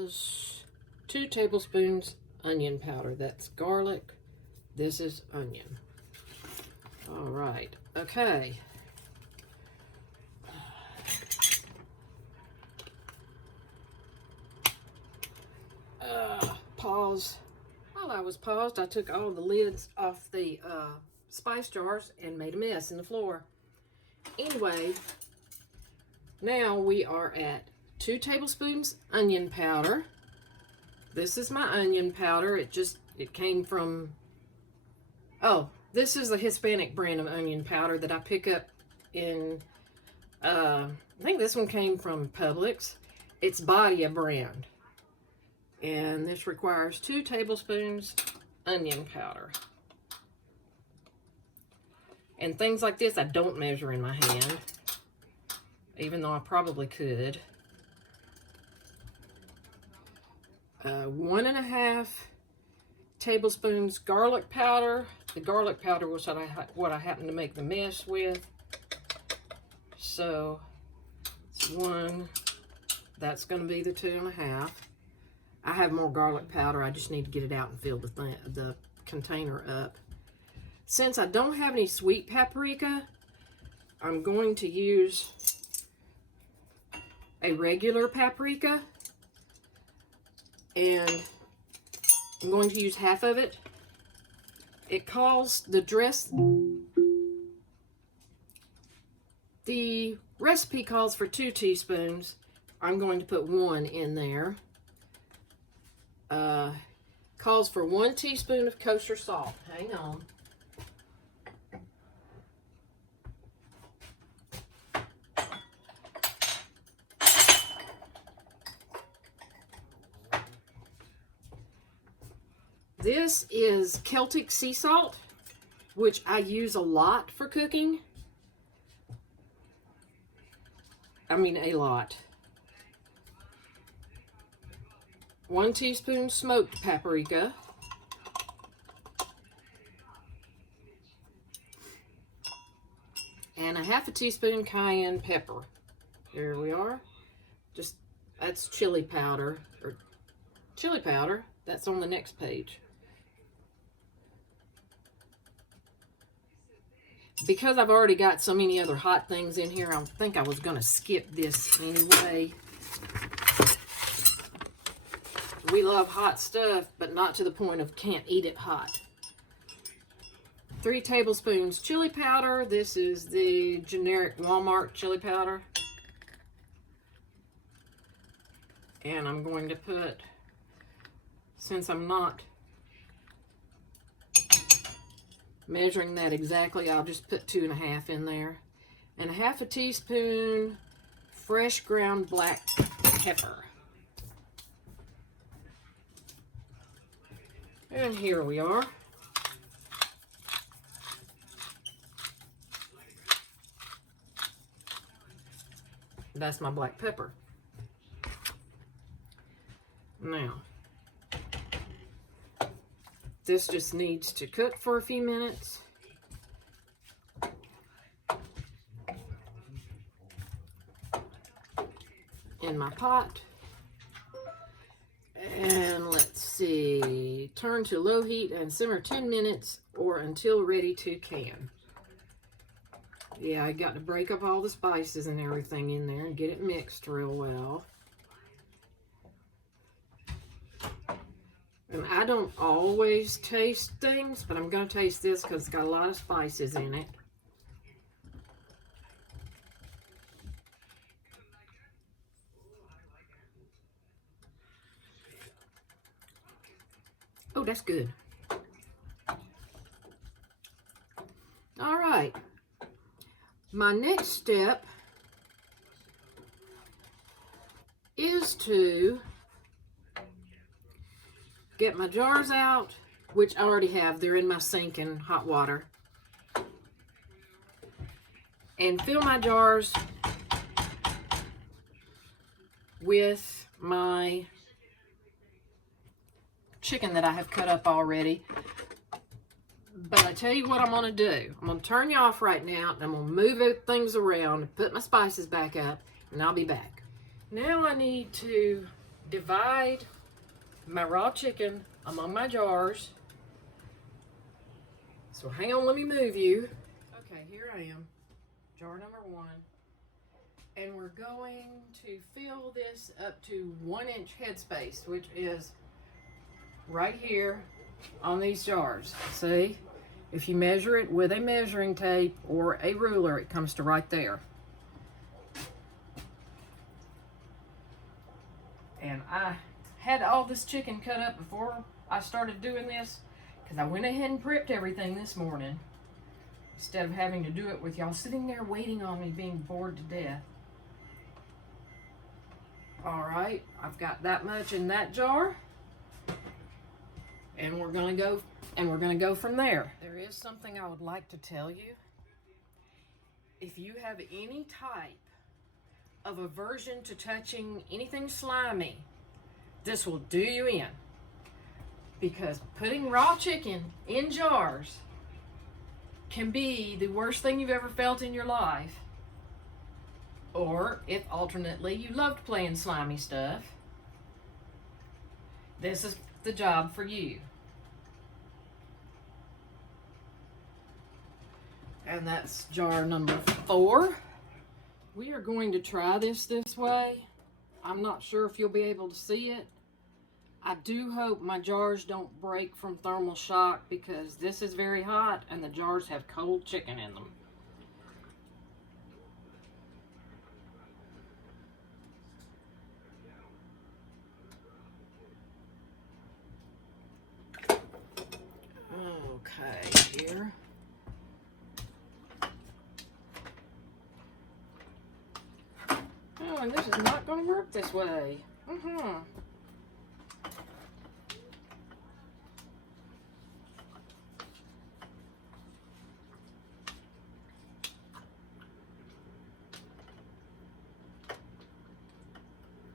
is 2 tablespoons onion powder. That's garlic. This is onion. All right. Okay. Pause. While I was paused, I took all the lids off the spice jars and made a mess in the floor. Anyway, now we are at 2 tablespoons onion powder. This is my onion powder. It came from, this is the Hispanic brand of onion powder that I pick up in, I think this one came from Publix. It's Badia brand. And this requires 2 tablespoons onion powder. And things like this I don't measure in my hand, even though I probably could. 1.5 tablespoons garlic powder. The garlic powder was what I happened to make the mess with. So it's 1. That's going to be the 2.5. I have more garlic powder. I just need to get it out and fill the container up. Since I don't have any sweet paprika, I'm going to use a regular paprika. And I'm going to use half of it. It calls the recipe calls for 2 teaspoons. I'm going to put 1 in there. Calls for 1 teaspoon of kosher salt. Hang on. This is Celtic sea salt, which I use a lot for cooking. I mean, a lot. 1 teaspoon smoked paprika. And 1/2 teaspoon cayenne pepper. Here we are. That's chili powder. Or chili powder. That's on the next page. Because I've already got so many other hot things in here, I think I was going to skip this anyway. We love hot stuff, but not to the point of can't eat it hot. 3 tablespoons chili powder. This is the generic Walmart chili powder. And I'm going to put, since I'm not measuring that exactly, I'll just put 2.5 in there. And 1/2 teaspoon fresh ground black pepper. And here we are. That's my black pepper. Now, this just needs to cook for a few minutes. In my pot. And let's see, turn to low heat and simmer 10 minutes or until ready to can. Yeah, I got to break up all the spices and everything in there and get it mixed real well. And I don't always taste things, but I'm going to taste this because it's got a lot of spices in it. Oh, that's good. All right. My next step is to get my jars out, which I already have. They're in my sink in hot water. And fill my jars with my chicken that I have cut up already. But I tell you what I'm going to do. I'm going to turn you off right now, and I'm going to move things around, put my spices back up, and I'll be back. Now I need to divide my raw chicken among my jars. So hang on, let me move you. Okay, here I am, jar number 1. And we're going to fill this up to 1-inch headspace, which is right here on these jars. See? If you measure it with a measuring tape or a ruler, it comes to right there. And I had all this chicken cut up before I started doing this, because I went ahead and prepped everything this morning instead of having to do it with y'all sitting there waiting on me, being bored to death. All right, I've got that much in that jar, and we're gonna go from there. There is something I would like to tell you. If you have any type of aversion to touching anything slimy, this will do you in. Because putting raw chicken in jars can be the worst thing you've ever felt in your life. Or if alternately you loved playing slimy stuff, this is the job for you. And that's jar number 4. We are going to try this way. I'm not sure if you'll be able to see it. I do hope my jars don't break from thermal shock, because this is very hot and the jars have cold chicken in them. Okay, here. Oh, and this is not going to work this way.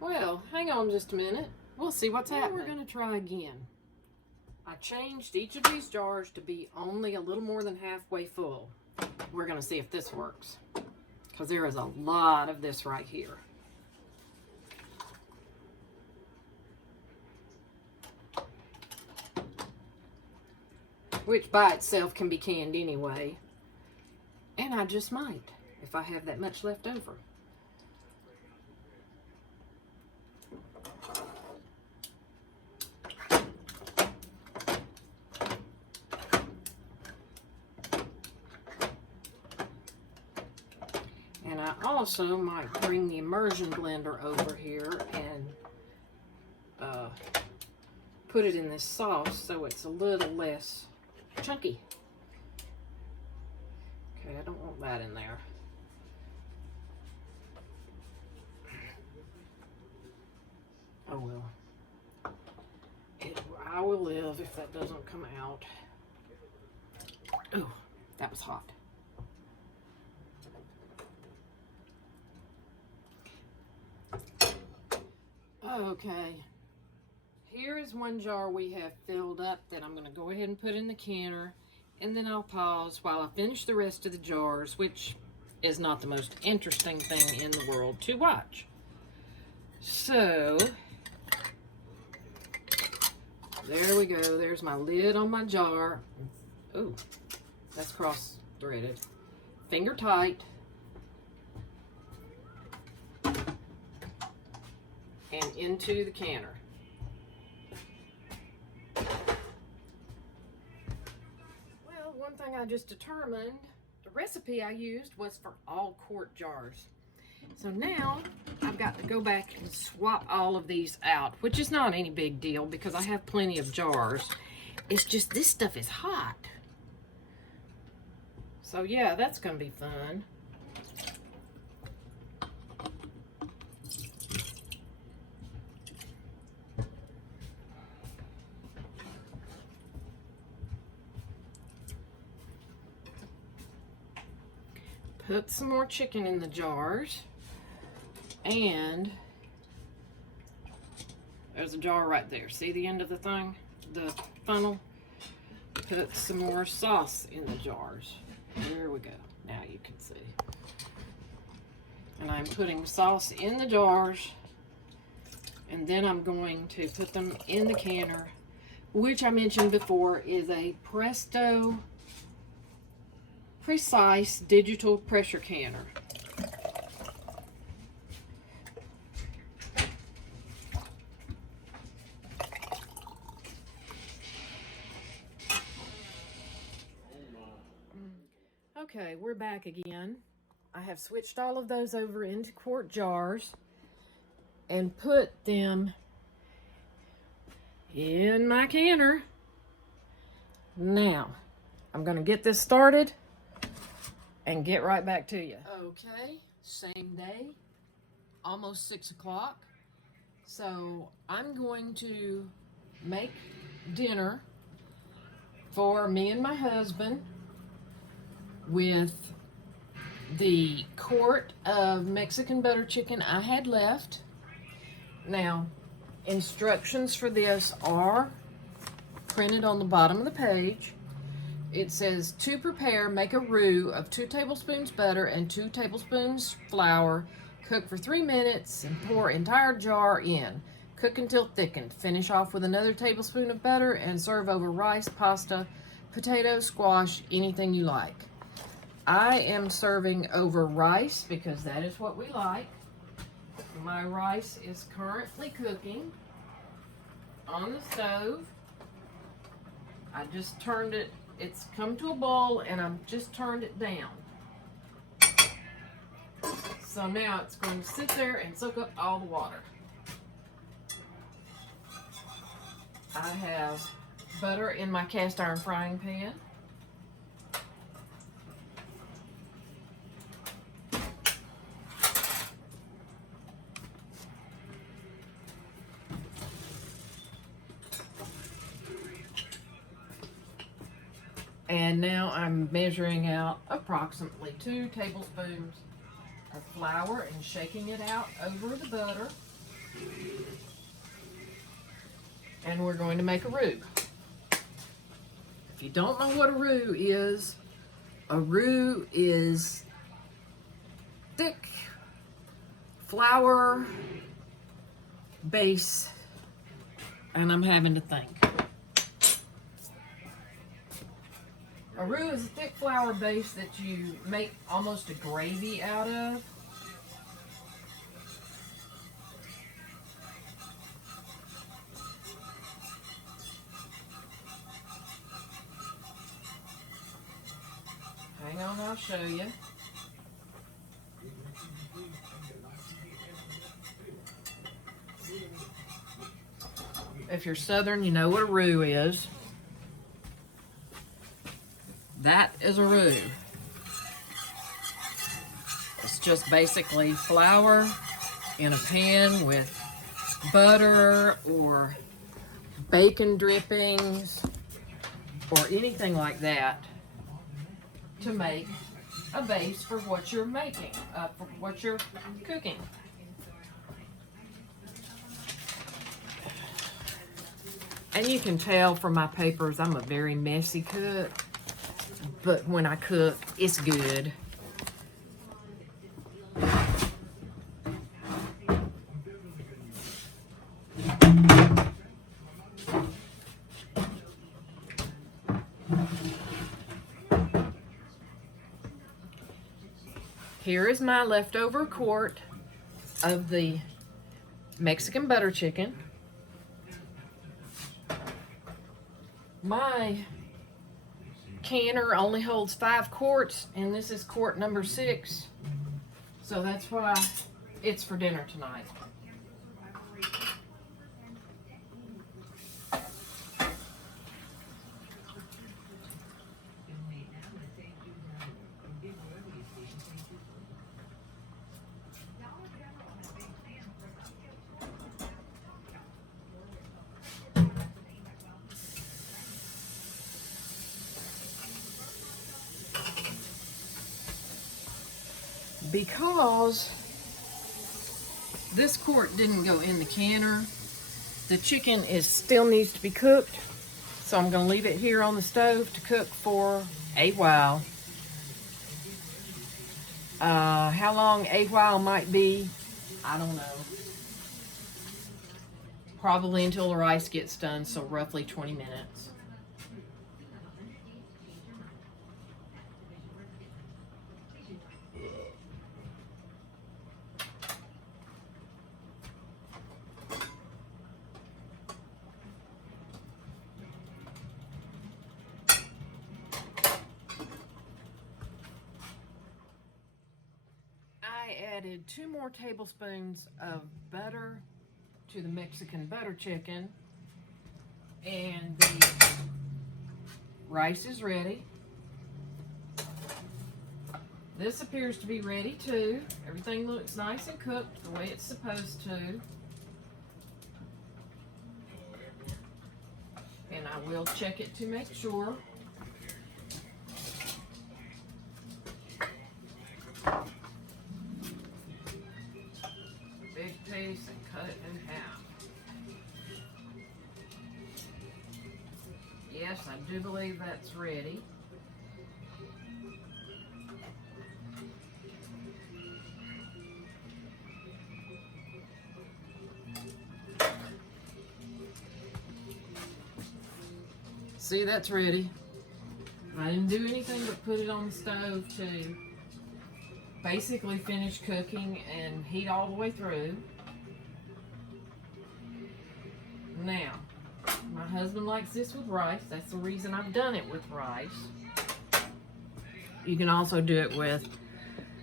Well, hang on just a minute. We'll see what's happening. We're going to try again. I changed each of these jars to be only a little more than halfway full. We're going to see if this works, because there is a lot of this right here. Which by itself can be canned anyway. And I just might, if I have that much left over. And I also might bring the immersion blender over here and put it in this sauce so it's a little less chunky. Okay, I don't want that in there. Oh well. I will live if that doesn't come out. Oh, that was hot. Okay, here is one jar we have filled up that I'm going to go ahead and put in the canner, and then I'll pause while I finish the rest of the jars, which is not the most interesting thing in the world to watch. So, there we go. There's my lid on my jar. Ooh, that's cross-threaded. Finger tight. And into the canner. Well, one thing I just determined, the recipe I used was for all quart jars. So now I've got to go back and swap all of these out, which is not any big deal because I have plenty of jars. It's just this stuff is hot. So yeah, that's gonna be fun. Put some more chicken in the jars, and there's a jar right there. See the end of the thing, the funnel? Put some more sauce in the jars. There we go. Now you can see. And I'm putting sauce in the jars, And then I'm going to put them in the canner, which I mentioned before is a Presto Precise digital pressure canner. Okay, we're back again. I have switched all of those over into quart jars and put them in my canner. Now, I'm going to get this started and get right back to you. Okay, same day, almost 6 o'clock. So I'm going to make dinner for me and my husband with the quart of Mexican butter chicken I had left. Now, instructions for this are printed on the bottom of the page. It says, to prepare, make a roux of 2 tablespoons butter and 2 tablespoons flour. Cook for 3 minutes and pour entire jar in. Cook until thickened. Finish off with another tablespoon of butter and serve over rice, pasta, potato, squash, anything you like. I am serving over rice because that is what we like. My rice is currently cooking on the stove. I just turned it. It's come to a boil and I've just turned it down. So now it's going to sit there and soak up all the water. I have butter in my cast iron frying pan. And now I'm measuring out approximately 2 tablespoons of flour and shaking it out over the butter. And we're going to make a roux. If you don't know what a roux is thick flour base, and I'm having to think. A roux is a thick flour base that you make almost a gravy out of. Hang on, I'll show you. If you're Southern, you know what a roux is. That is a roux. It's just basically flour in a pan with butter or bacon drippings or anything like that to make a base for what you're making, for what you're cooking. And you can tell from my papers I'm a very messy cook. But when I cook, it's good. Here is my leftover quart of the Mexican butter chicken. My canner only holds 5 quarts, and this is quart number 6, so that's why it's for dinner tonight. Because this quart didn't go in the canner, the chicken still needs to be cooked, so I'm going to leave it here on the stove to cook for a while. How long a while might be, I don't know. probably until the rice gets done, so roughly 20 minutes. I added 2 more tablespoons of butter to the Mexican butter chicken, and the rice is ready. This appears to be ready too. Everything looks nice and cooked the way it's supposed to. And I will check it to make sure. Big piece and cut it in half. Yes, I do believe that's ready. See, that's ready. I didn't do anything but put it on the stove to basically finish cooking and heat all the way through. Now, my husband likes this with rice. That's the reason I've done it with rice. You can also do it with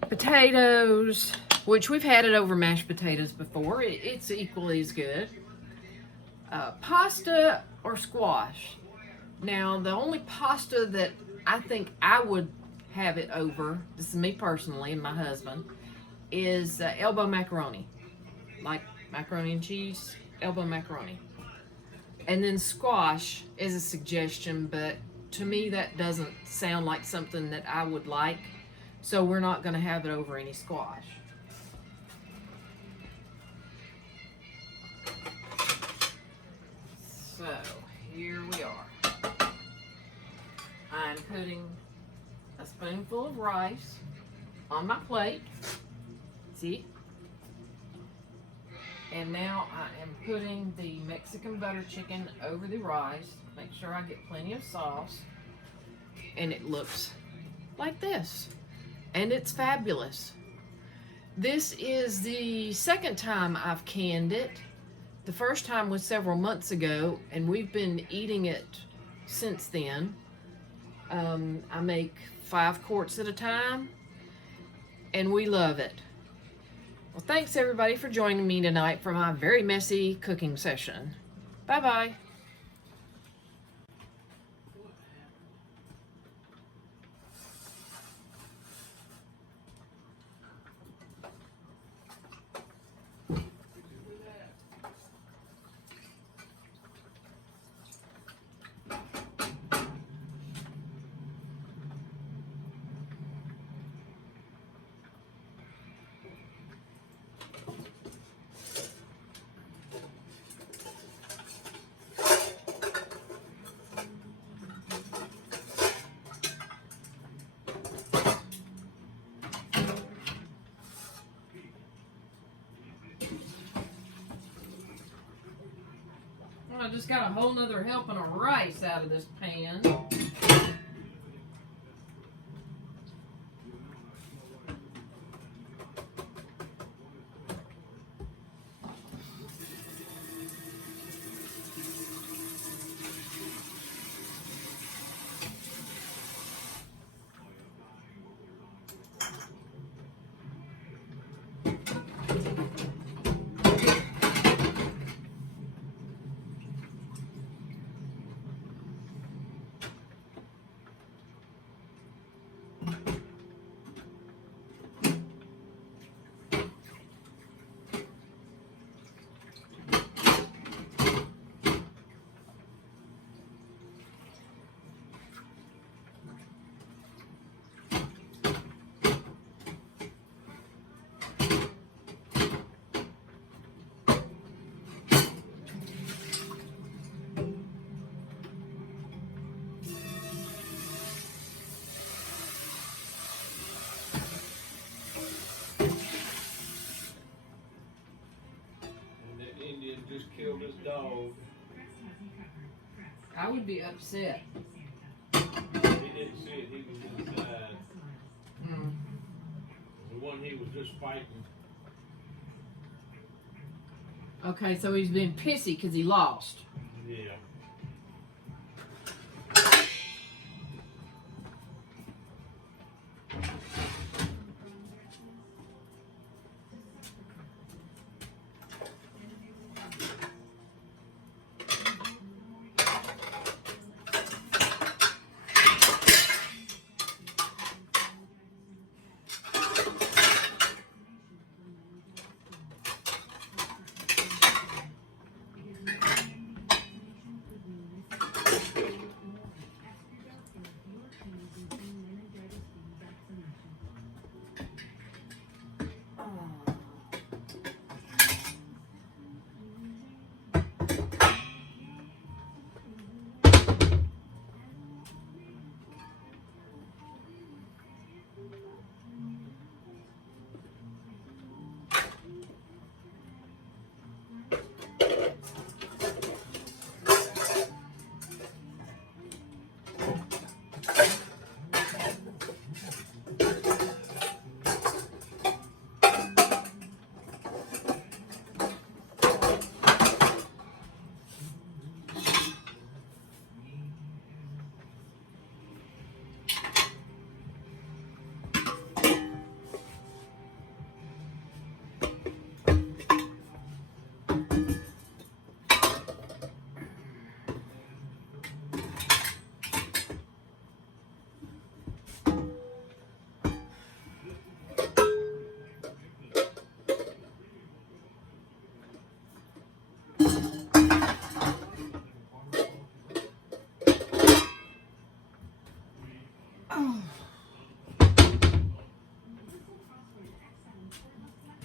potatoes, which we've had it over mashed potatoes before. It's equally as good. Pasta or squash. Now, the only pasta that I think I would have it over, this is me personally and my husband, is elbow macaroni. Like macaroni and cheese, elbow macaroni. And then squash is a suggestion, but to me that doesn't sound like something that I would like, so we're not going to have it over any squash. So, here we are. I'm putting a spoonful of rice on my plate. See? And now I am putting the Mexican butter chicken over the rice. Make sure I get plenty of sauce. And it looks like this. And it's fabulous. This is the second time I've canned it. The first time was several months ago, and we've been eating it since then. I make 5 quarts at a time, and we love it. Well, thanks everybody for joining me tonight for my very messy cooking session. Bye-bye. I just got a whole nother helping of rice out of this pan. I would be upset. He didn't see it. He was inside. The one he was just fighting. Okay, so he's been pissy because he lost. Yeah.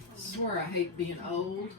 I swear I hate being old.